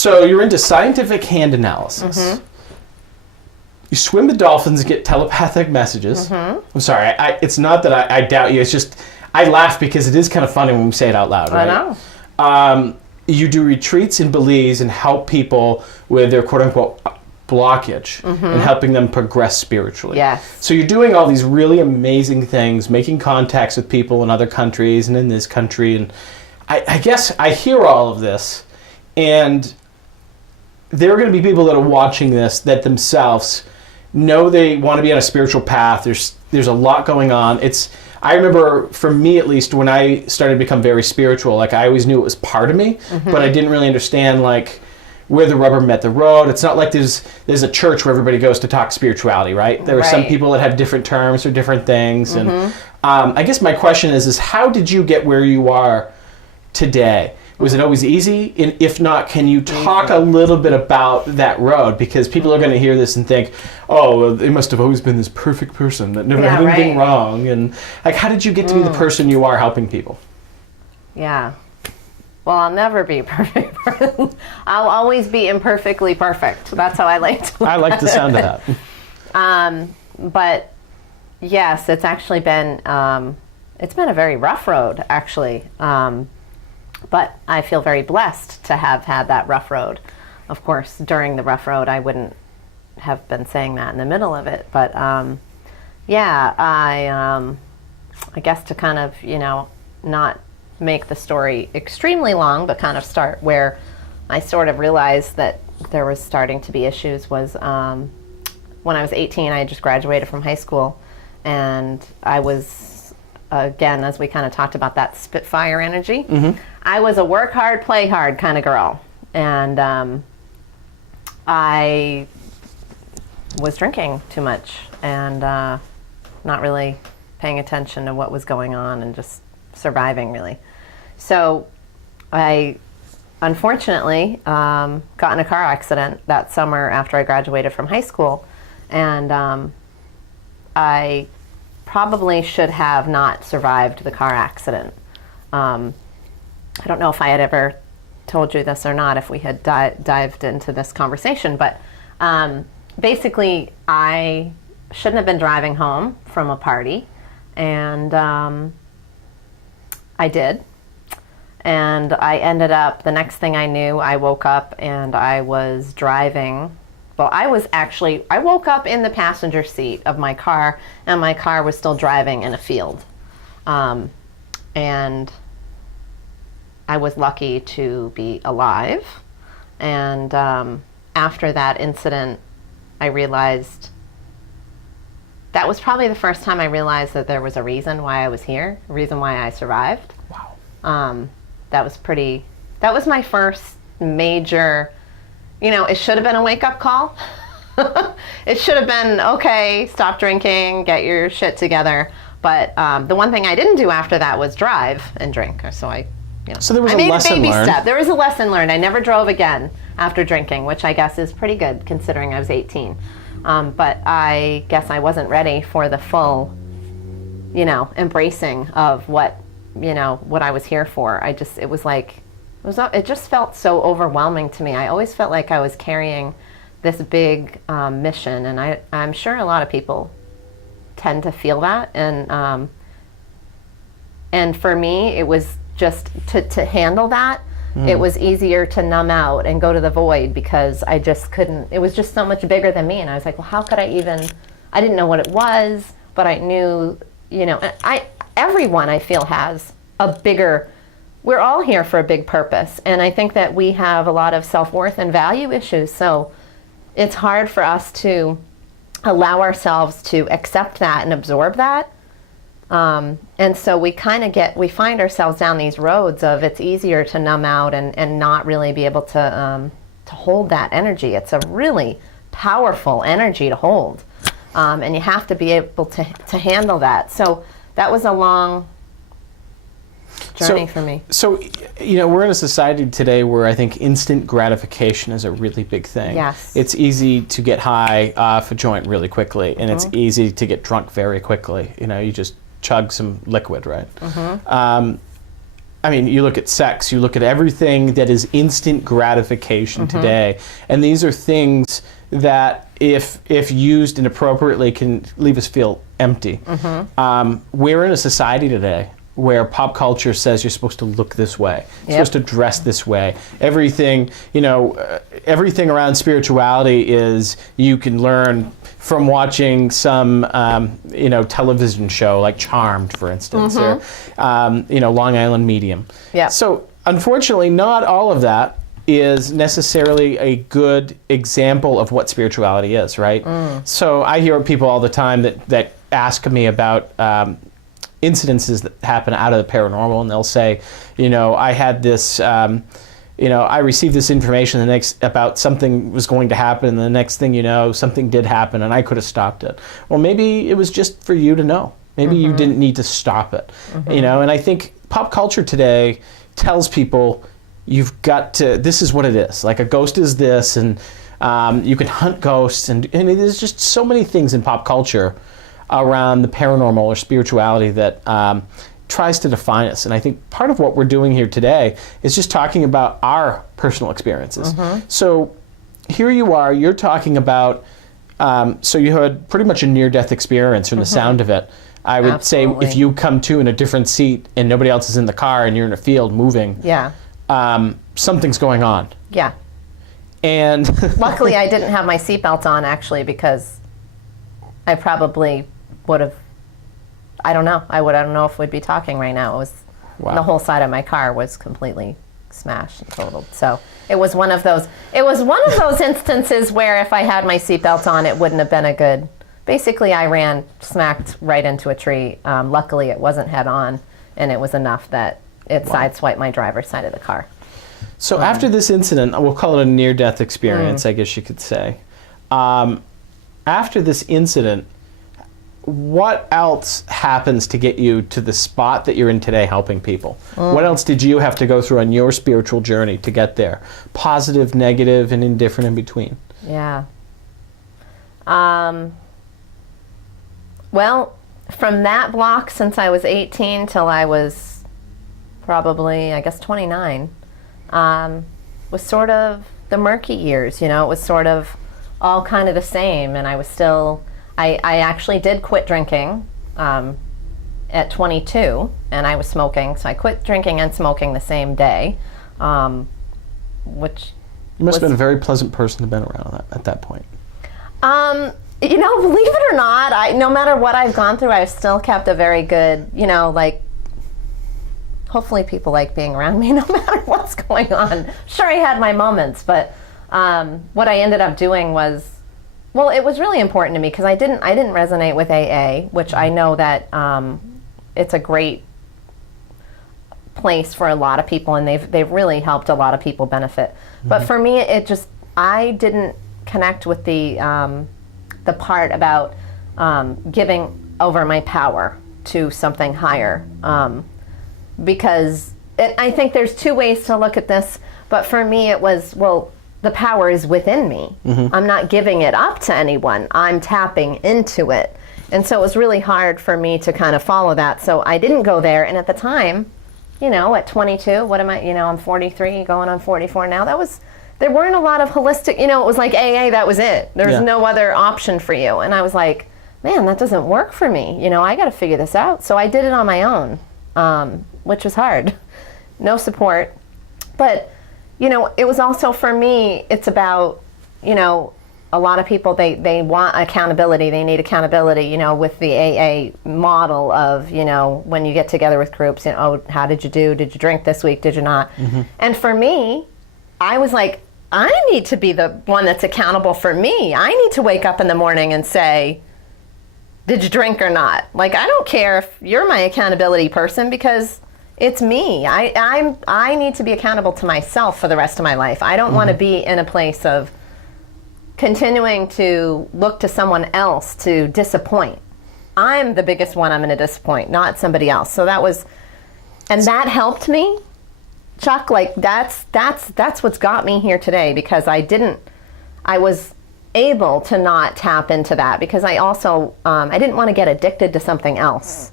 So you're into scientific hand analysis. Mm-hmm. You swim with dolphins and get telepathic messages. Mm-hmm. I'm sorry. It's not that I doubt you. It's just I laugh because it is kind of funny when we say it out loud, right? I know. You do retreats in Belize and help people with their quote-unquote blockage and helping them progress spiritually. Yes. So you're doing all these really amazing things, making contacts with people in other countries and in this country. And I guess I hear all of this, and there are going to be people that are watching this that themselves know they want to be on a spiritual path. There's a lot going on. I remember, for me at least, when I started to become very spiritual, like I always knew it was part of me, but I didn't really understand like where the rubber met the road. It's not like there's a church where everybody goes to talk spirituality, right? There are some people that have different terms or different things. And I guess my question is how did you get where you are today? Was it always easy? And if not, can you talk a little bit about that road? Because people are going to hear this and think, oh, well, they must have always been this perfect person that never had anything wrong. And like, how did you get to be the person you are helping people? Yeah. Well, I'll never be perfect. I'll always be imperfectly perfect. That's how I like to. I like the sound of that. But yes, it's actually been it's been a very rough road, actually. But I feel very blessed to have had that rough road. Of course, during the rough road, I wouldn't have been saying that in the middle of it. But yeah, I guess to kind of, not make the story extremely long, but kind of start where I sort of realized that there was starting to be issues was when I was 18, I had just graduated from high school, and I was, again, as we kind of talked about that Spitfire energy, I was a work hard, play hard kind of girl. And I was drinking too much and not really paying attention to what was going on and just surviving, really. So I unfortunately got in a car accident that summer after I graduated from high school, and I probably should have not survived the car accident. I don't know if I had ever told you this or not, if we had dived into this conversation, but basically I shouldn't have been driving home from a party, and I did. And I ended up, the next thing I knew, I woke up and I was driving. Well, I woke up in the passenger seat of my car, and my car was still driving in a field. And I was lucky to be alive. And after that incident, I realized that was probably the first time I realized that there was a reason why I was here, a reason why I survived. Wow. That was my first major, it should have been a wake-up call. It should have been, okay, stop drinking, get your shit together. But the one thing I didn't do after that was drive and drink. So So there was I made a lesson a baby learned. step. There was a lesson learned. I never drove again after drinking, which I guess is pretty good considering I was 18. But I guess I wasn't ready for the full, embracing of what I was here for. It just felt so overwhelming to me. I always felt like I was carrying this big mission, and I'm sure a lot of people tend to feel that. And for me, it was just to handle that. It was easier to numb out and go to the void because I just couldn't. It was just so much bigger than me, and I was like, well, how could I didn't know what it was, but I knew, everyone I feel has we're all here for a big purpose. And I think that we have a lot of self-worth and value issues. So it's hard for us to allow ourselves to accept that and absorb that. And so we find ourselves down these roads of it's easier to numb out and not really be able to hold that energy. It's a really powerful energy to hold. And you have to be able to handle that. So that was a long journey for me. So, we're in a society today where I think instant gratification is a really big thing. Yes. It's easy to get high off a joint really quickly, and it's easy to get drunk very quickly. You just chug some liquid, right? I mean, you look at sex, you look at everything that is instant gratification today, and these are things that, if used inappropriately, can leave us feel empty. We're in a society today where pop culture says you're supposed to look this way, you're supposed to dress this way. Everything, everything around spirituality is you can learn from watching some, television show like Charmed, for instance, or, Long Island Medium. Yeah. So, unfortunately, not all of that is necessarily a good example of what spirituality is, right? So I hear people all the time that ask me about incidences that happen out of the paranormal, and they'll say, I had this, I received this information about something was going to happen, and the next thing you know, something did happen, and I could have stopped it. Well, maybe it was just for you to know. Maybe you didn't need to stop it, and I think pop culture today tells people, you've got to, this is what it is. Like, a ghost is this, and you can hunt ghosts, and there's just so many things in pop culture around the paranormal or spirituality that tries to define us. And I think part of what we're doing here today is just talking about our personal experiences. So here you are, you're talking about, so you had pretty much a near-death experience from the sound of it. I would say if you come to in a different seat and nobody else is in the car and you're in a field moving, something's going on. Yeah. And luckily I didn't have my seatbelt on, actually, because I probably would have, I don't know if we'd be talking right now. It was, the whole side of my car was completely smashed and totaled. So it was one of those instances where if I had my seatbelt on, it wouldn't have been a good, basically I ran smacked right into a tree. Luckily it wasn't head on, and it was enough that it sideswiped my driver's side of the car. So after this incident, we'll call it a near-death experience, I guess you could say. After this incident, what else happens to get you to the spot that you're in today helping people? What else did you have to go through on your spiritual journey to get there? Positive, negative, and indifferent in between. Yeah. Well, from that block, since I was 18 till I was probably, I guess, 29, was sort of the murky years. It was sort of all kind of the same, and I was still, I actually did quit drinking at 22, and I was smoking, so I quit drinking and smoking the same day, which you must have been a very pleasant person to have been around at that point. Believe it or not, no matter what I've gone through, I've still kept a very good, hopefully people like being around me no matter what's going on. Sure, I had my moments, but what I ended up doing was, well, it was really important to me because I didn't resonate with AA, which I know that it's a great place for a lot of people, and they've really helped a lot of people benefit. But for me, I didn't connect with the part about giving over my power to something higher, because I think there's two ways to look at this, but for me it was, well, the power is within me. I'm not giving it up to anyone. I'm tapping into it. And so it was really hard for me to kind of follow that. So I didn't go there. And at the time, at 22, what am I, I'm 43, going on 44 now. There weren't a lot of holistic, it was like AA, that was it. There was no other option for you. And I was like, man, that doesn't work for me. I got to figure this out. So I did it on my own, which was hard. No support. But it was also, for me, it's about, a lot of people, they want accountability. They need accountability, with the AA model of, when you get together with groups, how did you do? Did you drink this week? Did you not? And for me, I was like, I need to be the one that's accountable for me. I need to wake up in the morning and say, did you drink or not? Like, I don't care if you're my accountability person, because it's me. I need to be accountable to myself for the rest of my life. I don't want to be in a place of continuing to look to someone else to disappoint. I'm the biggest one I'm going to disappoint, not somebody else. So that helped me, Chuck. Like, that's what's got me here today, because I was able to not tap into that, because I also I didn't want to get addicted to something else.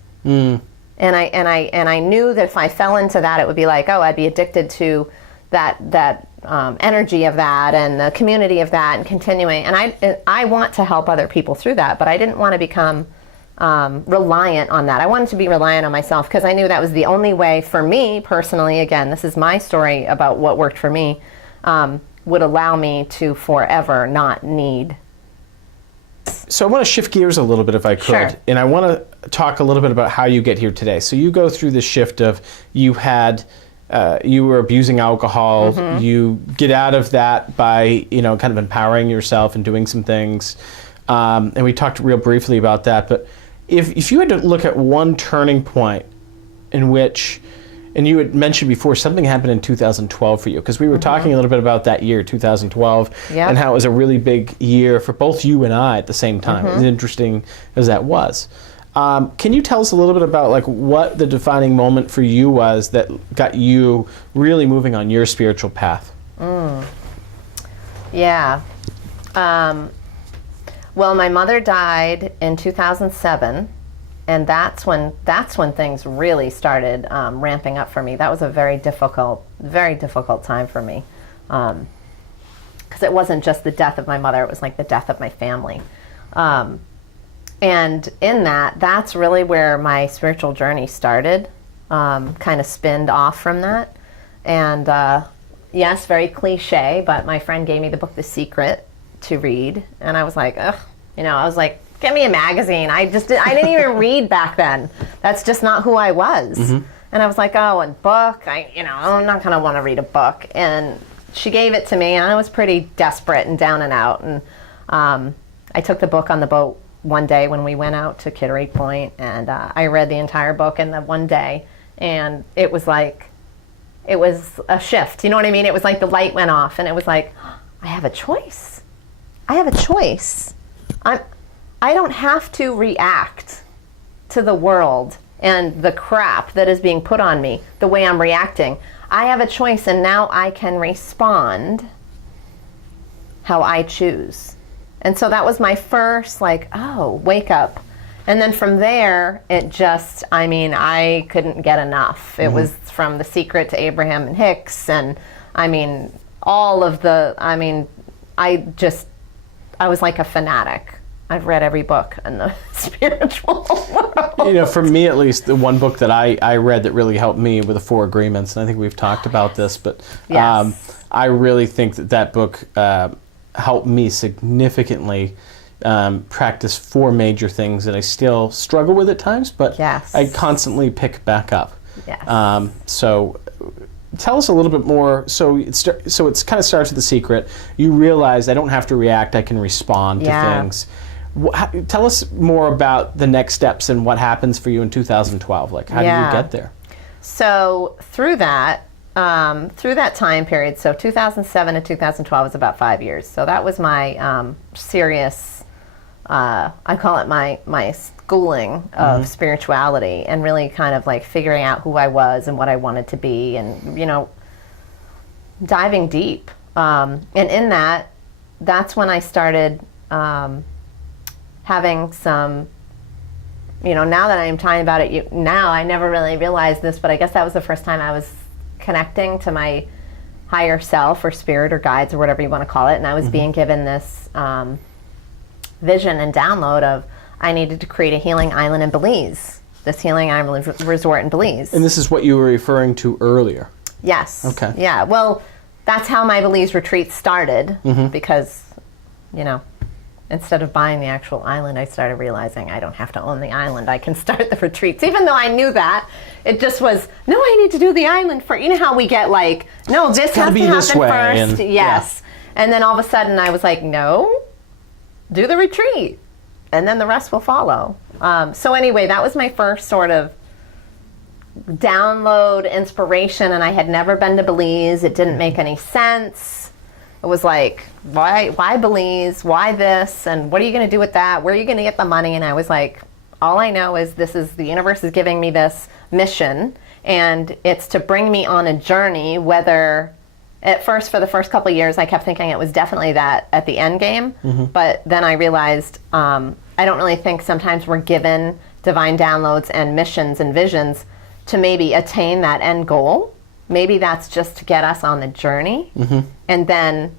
I knew that if I fell into that, it would be like, oh, I'd be addicted to that energy of that and the community of that and continuing. And I want to help other people through that, but I didn't want to become reliant on that. I wanted to be reliant on myself because I knew that was the only way for me personally. Again, this is my story about what worked for me, would allow me to forever not need. So I want to shift gears a little bit if I could. Sure. And I want to talk a little bit about how you get here today. So you go through this shift of you were abusing alcohol. Mm-hmm. You get out of that by, kind of empowering yourself and doing some things. And we talked real briefly about that. But if you had to look at one turning point in which, and you had mentioned before, something happened in 2012 for you, because we were talking a little bit about that year, 2012, Yep. and how it was a really big year for both you and I at the same time, as interesting as that was. Can you tell us a little bit about like what the defining moment for you was that got you really moving on your spiritual path? Yeah. Well, my mother died in 2007, and that's when things really started ramping up for me. That was a very difficult time for me, because it wasn't just the death of my mother; it was like the death of my family. And in that's really where my spiritual journey started, kind of spinned off from that. And yes, very cliche, but my friend gave me the book The Secret to read, and I was like, ugh, I was like, get me a magazine. I didn't even read back then. That's just not who I was. And I was like, oh, a book, I'm not gonna want to read a book. And she gave it to me, and I was pretty desperate and down and out. And I took the book on the boat one day when we went out to Kittery Point, and I read the entire book in that one day, and it was a shift. You know what I mean? It was like the light went off, and it was like, I have a choice. I have a choice. I don't have to react to the world and the crap that is being put on me the way I'm reacting. I have a choice, and now I can respond how I choose. And so that was my first, wake up. And then from there, it just, I couldn't get enough. It was from The Secret to Abraham and Hicks, and all of the, I was like a fanatic. I've read every book in the spiritual world. For me at least, the one book that I read that really helped me were the Four Agreements, and I think we've talked about this, but Yes. I really think that book helped me significantly practice four major things that I still struggle with at times, but Yes. I constantly pick back up. Yes. So tell us a little bit more. So it's kind of starts with The Secret. You realize I don't have to react, I can respond to things. Tell us more about the next steps and what happens for you in 2012. Like, how do you get there? So through that time period, so 2007 to 2012 was about 5 years. So that was my serious, I call it my schooling of spirituality, and really kind of like figuring out who I was and what I wanted to be, and diving deep. And in that's when I started having some, now that I'm talking about it now, I never really realized this, but I guess that was the first time I was connecting to my higher self or spirit or guides or whatever you want to call it. And I was being given this vision and download of I needed to create a healing island in Belize, this healing island resort in Belize. And this is what you were referring to earlier. Yes. Okay. Yeah. Well, that's how my Belize retreat started, because, instead of buying the actual island, I started realizing I don't have to own the island. I can start the retreats. Even though I knew that, it just was, no, I need to do the island for, how we get like, no, this has to happen first. Yes. Yeah. And then all of a sudden I was like, no, do the retreat. And then the rest will follow. So anyway, that was my first sort of download inspiration, and I had never been to Belize. It didn't make any sense. It was like, why Belize? Why this? And what are you going to do with that? Where are you going to get the money? And I was like, all I know is the universe is giving me this mission, and it's to bring me on a journey. Whether at first, for the first couple of years, I kept thinking it was definitely that at the end game. But then I realized I don't really think sometimes we're given divine downloads and missions and visions to maybe attain that end goal. Maybe that's just to get us on the journey, and then